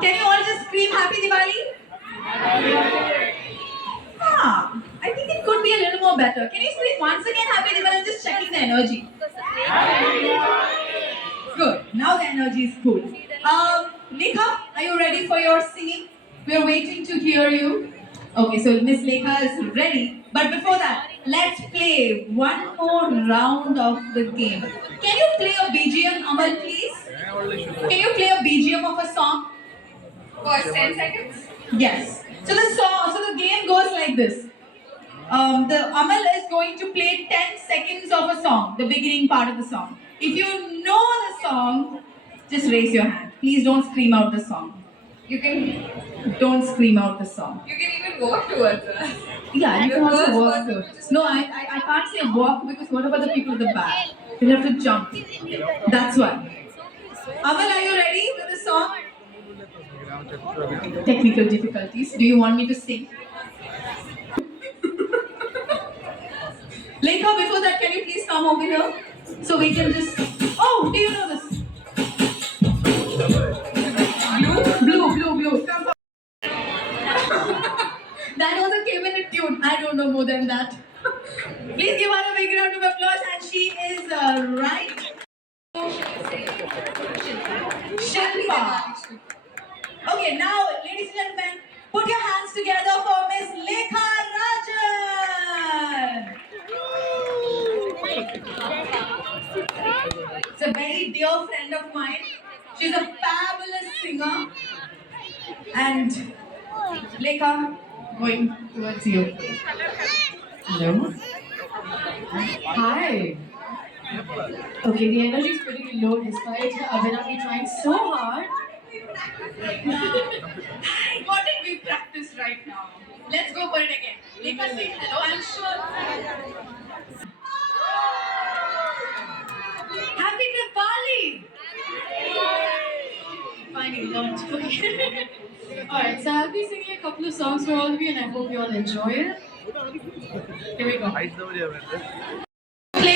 Can you all just scream Happy Diwali? Ah, I think it could be a little more better. Can you scream once again Happy Diwali? I'm just checking the energy. Good. Now the energy is cool. Lekha, are you ready for your singing? We are waiting to hear you. Okay, so Miss Lekha is ready. But before that, let's play one more round of the game. Can you play a BGM, Amal, please? Can you play a BGM of a song? For 10 seconds? Yes. So the game goes like this. The Amal is going to play 10 seconds of a song, the beginning part of the song. If you know the song, just raise your hand. Please don't scream out the song. You can don't scream out the song. You can even walk towards us. Yeah, you can also walk towards. No, I can't say walk because what about the people at the back? They'll have to jump. That's why. Amal, are you ready with the song? Technical difficulties. Do you want me to sing? Lekha, before that, can you please come over here? So we can just. Oh, do you know this? Blue. Come on. That was a K-minute tune. I don't know more than that. Please give her a big round of applause. And she is right. Shilpa. Okay, now, ladies and gentlemen, put your hands together for Miss Lekha Rajan. It's a very dear friend of mine. She's a fabulous singer. And Lekha, going towards you. Hello. Hi. Okay, the energy is pretty low despite Abhinavi trying so hard. What did we practice right now? Let's go for it again. Lekha, say hello. I'm sure. Happy Diwali! Finally learned. Okay. Alright, so I'll be singing a couple of songs for all of you and I hope you all enjoy it. Here we go. Play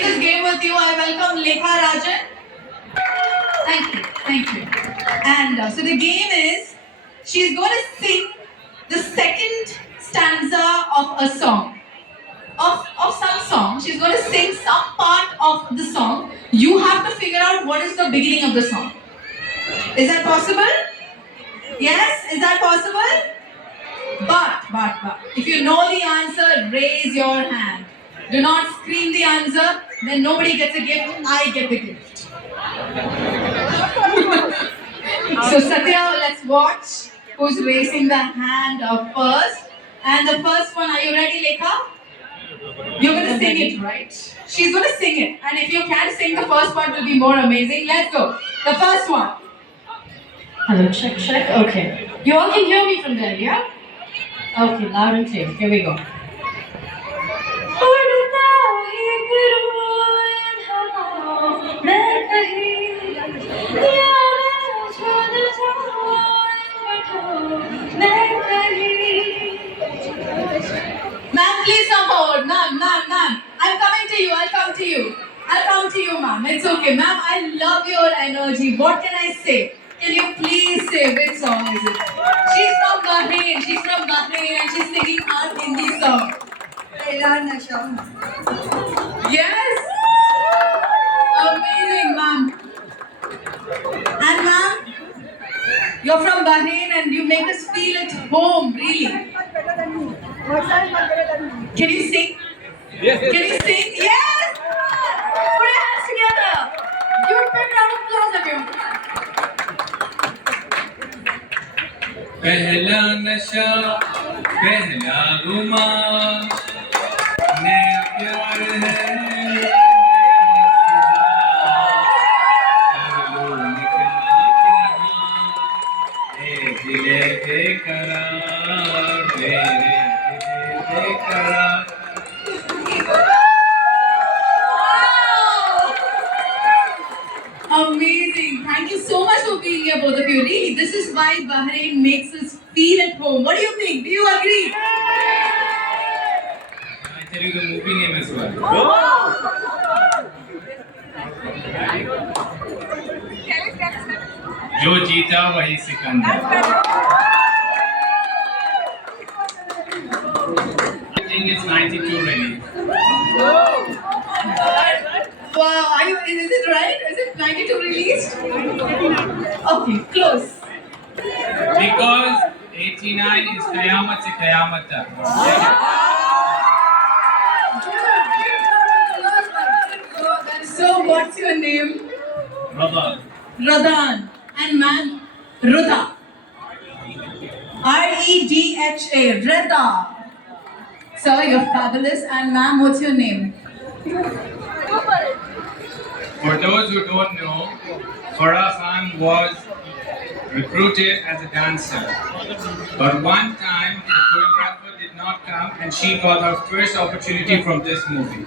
this game with you. I welcome Lekha Rajan. Thank you. And so the game is, she's going to sing the second stanza of a song. Of some song. She's going to sing some part of the song. You have to figure out what is the beginning of the song. Is that possible? Yes? Is that possible? But, if you know the answer, raise your hand. Do not scream the answer, then nobody gets a gift, I get the gift. So Satya, let's watch who's raising the hand of first. And the first one, are you ready, Lekha? You're going to sing it, right? She's going to sing it. And if you can sing the first part, it will be more amazing. Let's go. The first one. Hello, check. Okay. You all can hear me from there, yeah? Okay, loud and clear. Here we go. Ma'am, please come forward. Ma'am. I'll come to you, ma'am. It's okay. Ma'am, I love your energy. What can I say? Can you please say which song is it? She's from Bahrain and she's singing our Hindi song. Yes! Amazing, ma'am. And ma'am, you're from Bahrain and you make us feel at home, really. Can you sing? Yes. Can you sing? Yes! Put your hands together. Give a big round of applause, everyone. पहला नशा पहला गुमान नया प्यार है कर लो निकाह दिले बेकरार मेरे दिले बेकरार Amazing. Thank you so much for being here, both of you. Really, this is why Bahrain makes us feel at home. What do you think? Do you agree? I tell you the movie name as well. जो जीता वही Sikandar. I think it's 92 really. Wow, is it right? Is it 92 released? Okay, close. Because 89 is Qayamat se Qayamat tak. So, what's your name? Radha. Radhan. And ma'am, Rudha. Redha. Reda. Sir, you're fabulous. And ma'am, what's your name? For those who don't know, Farah Khan was recruited as a dancer. But one time, the choreographer did not come and she got her first opportunity from this movie.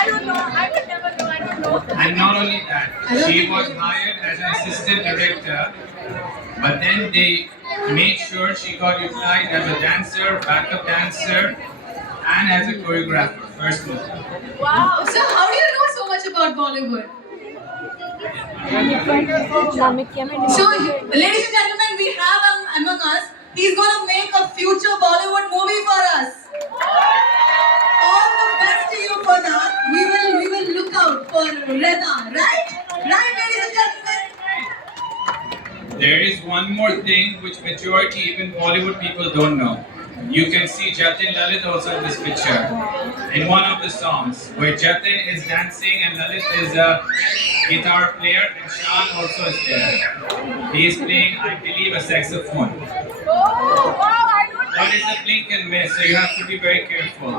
I don't know. I would never know. I don't know. And not only that, she was hired as an assistant director, but then they made sure she got utilized as a dancer, backup dancer, and as a choreographer. First movie. Wow. So, how do you know so much about Bollywood? So, ladies and gentlemen, we have among us. He's going to make a future Bollywood movie for us. All the best to you for that. We will look out for Reda, right? Right, ladies and gentlemen. There is one more thing which majority, even Bollywood people, don't know. You can see Jatin Lalit also in this picture, in one of the songs, where Jatin is dancing and Lalit is a guitar player and Shan also is there. He is playing, I believe, a saxophone. Oh, wow. I don't But it's a blink and miss, so you have to be very careful.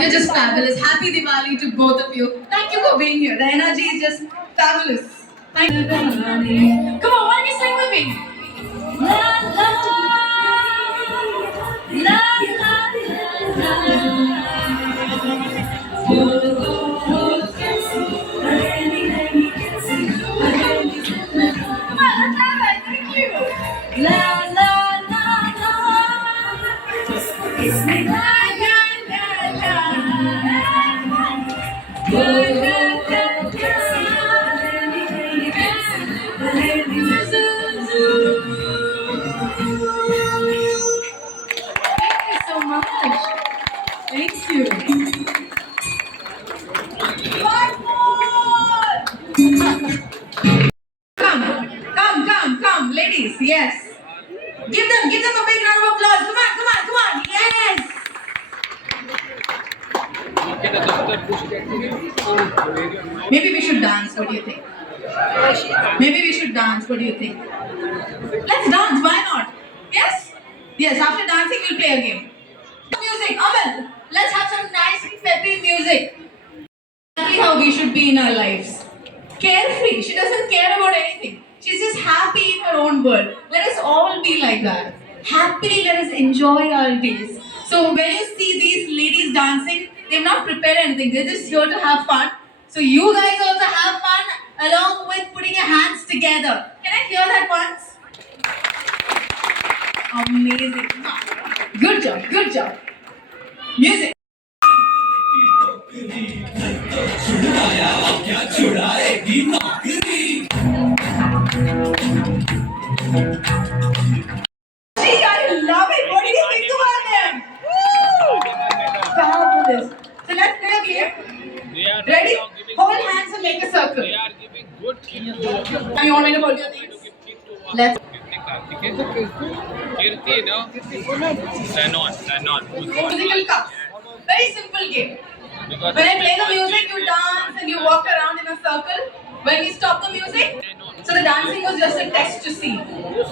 You're just fabulous. Happy Diwali to both of you. Thank you for being here. The energy is just fabulous. Thank you. Come on, why don't you sing with me? La la la la Come on, let's have it. Thank you. La la la la. It's me. La la la la. La la Thank you so much. Thank you. One more. Come, ladies. Yes. Give them a big round of applause. Come on. Yes. Maybe we should dance. What do you think? Let's dance. Why not? Yes. Yes. After dancing, we'll play a game. Music. Amal, let's have some nice peppy music. Exactly how we should be in our lives. Carefree. She doesn't care about anything. She's just happy in her own world. Let us all be like that. Happily, let us enjoy our days. So when you see these ladies dancing, they've not prepared anything. They're just here to have fun. So you guys also have fun along with putting your hands together. Can I hear that once? Amazing. Good job. Music. Gee, I love it. What do you think about them? Fabulous. So let's play a game. Ready? Hold hands and make a circle. They are giving good gift to You want me to hold your things? Let's. Kirti, no? Renon. Musical cups. Very simple game. Because When I play the music, you dance and you walk around in a circle. When we stop the music, so the dancing was just a test to see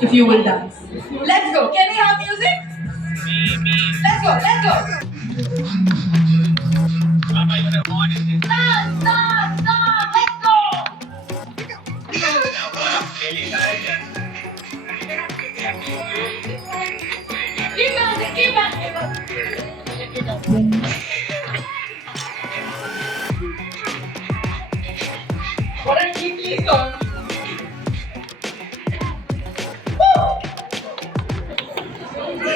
if you will dance. Let's go. Can we have music? Let's go. Start. Let's go. Keep on. What a cheeky song.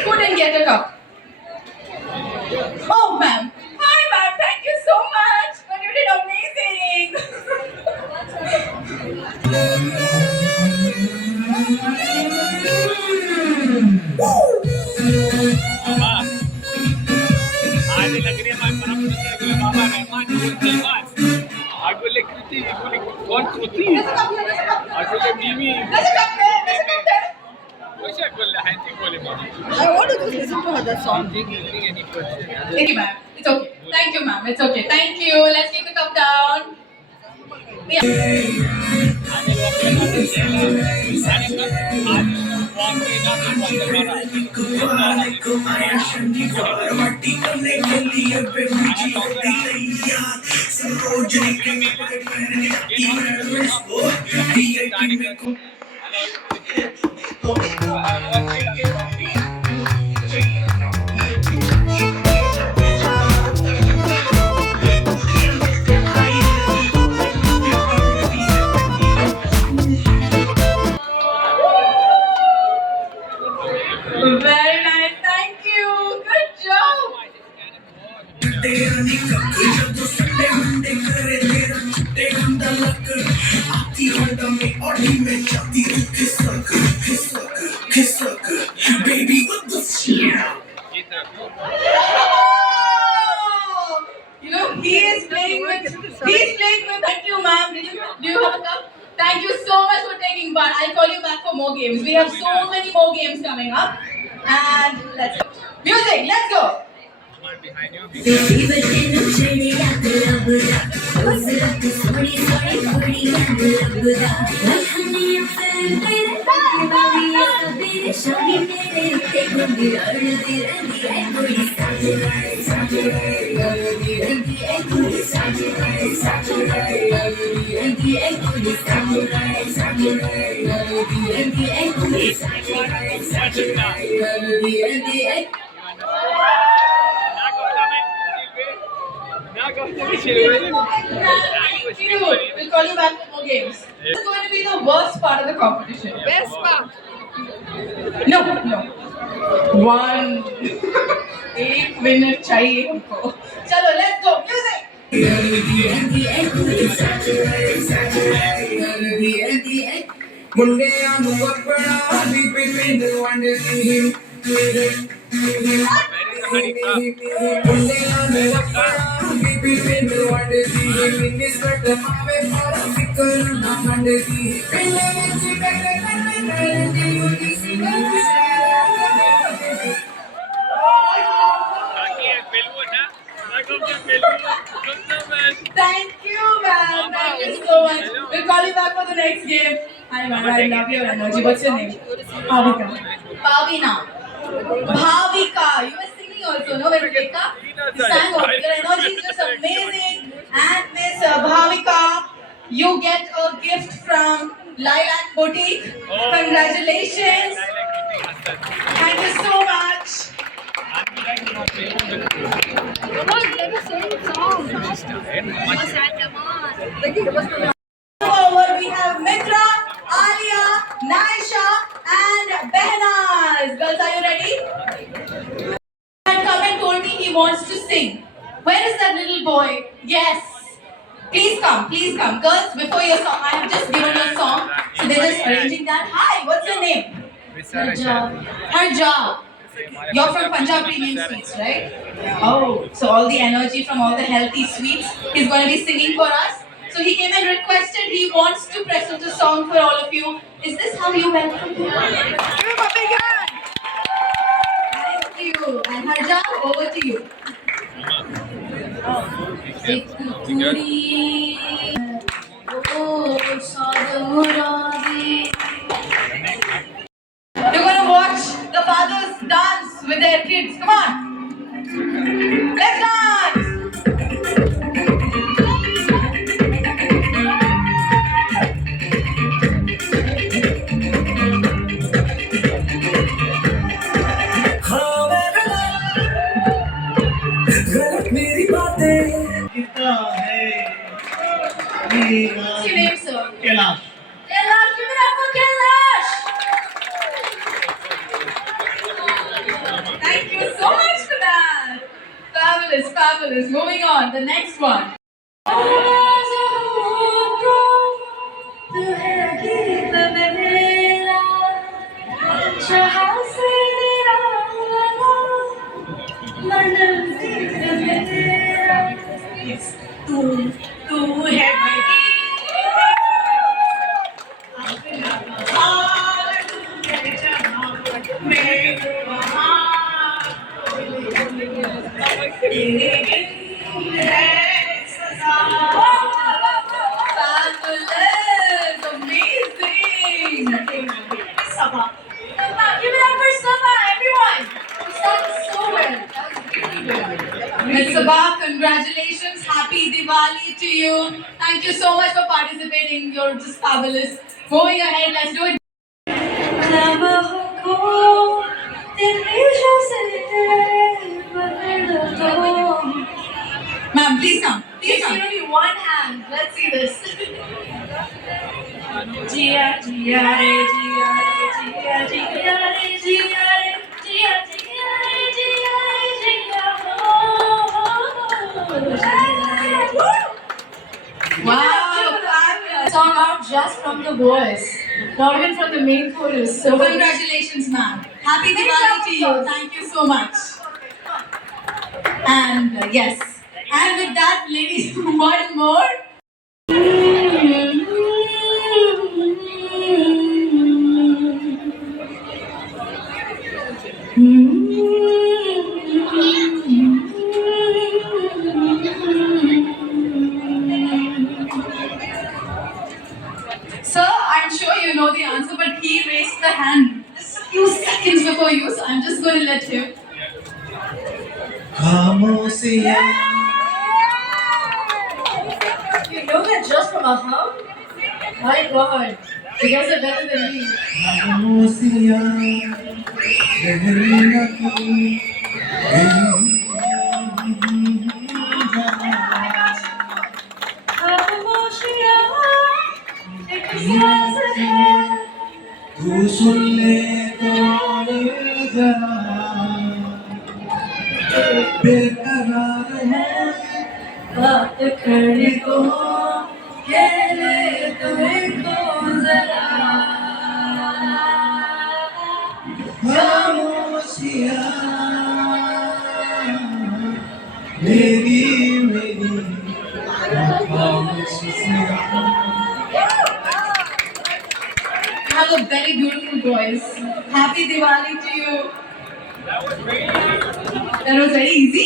Couldn't get it up. Oh, ma'am. Hi, ma'am. Thank you so much. But you did amazing. Mama, आज लग रही है मैं परम से बाबा रहमान सलमान आज बोले कृति बोले कौन कृति आज बोले मीमी वैसे बोले है ठीक बोले मामा I want to just listen to her that song. any person Thank you, ma'am. It's okay. Thank you, ma'am. It's okay. Thank you. Let's keep the cup down. Yeah. Very nice. Thank you. Good job. Baby, what the fuck? Oh! You know, he is playing with. Thank you, ma'am. Do you have a cup? Thank you so much for taking part. I'll call you back for more games. We have so many more games coming up. And let's go. Music, let's go. behind you Thank you. We'll call you back for more games. This is going to be the worst part of the competition. Best part. No. One. एक minute चाहिए हमको. चलो, let's go. Music. Thank you, ma'am. Thank you so much. We'll call you back for the next game. Hi, ma'am. I love your energy. What's your name? Bhavika. Bhavina. Bhavika. You were singing also, no, Viveka? You sang also. Your energy is just amazing. And Miss Bhavika, you get a gift from Lilac Boutique. Congratulations. Thank you so much. Come on, let us sing song. Forward, we have Mitra, Alia, Naisha, and Behnaz. Girls, are you ready? Had come and told me he wants to sing. Where is that little boy? Yes. Please come, please come. Girls, before your song, I have just given you a song. So they're just arranging that. Hi, what's your name? Harja. You're from Punjab Premium Sweets, right? Oh, so all the energy from all the healthy sweets he's going to be singing for us. So he came and requested he wants to present a song for all of you. Is this how you welcome him? Give him a big hand. Thank you. And Harja, over to you. एक कुड़ी ओ सादमुरादी. You're going to watch the fathers dance with their kids. Come on. Let's dance. What's your name, sir? Kailash. Kailash, give it up for Kailash. Thank you so much for that. Fabulous, fabulous. Moving on, the next one. तू है बड़ी अपना बहार, तू है जहां मेरे वहां, तेरे बिन है सजा। Fabulous, amazing. Sabha. Give it up for Sabha, everyone. You started so well. Ms. Sabha, congratulations. Happy Diwali to you. Thank you so much for participating. You're just fabulous. Going ahead, let's do it. Ma'am, please come. Please come. Only one hand. Let's see this. Jia, jia, re, jia, re, jia, jia, re, jia, re, jia, jia, re, jia, re, jia, oh. Wow, fabulous. Song out just from the voice, not even from the main chorus. So congratulations, ma'am. Happy Diwali to you. Thank you so much. And yes, and with that, ladies, one more. Sir, I'm sure you know the answer, but he raised the hand just a few seconds before you, so I'm just going to let him. You know that just from a hum? My God, you guys are better than me. तू सुन ले तो जरा बेकरार है बात करने को कह ले तुमको जरा खामोशियाँ मेरी मेरी खामोशियाँ You have a very beautiful voice. Happy Diwali to you. That was very easy.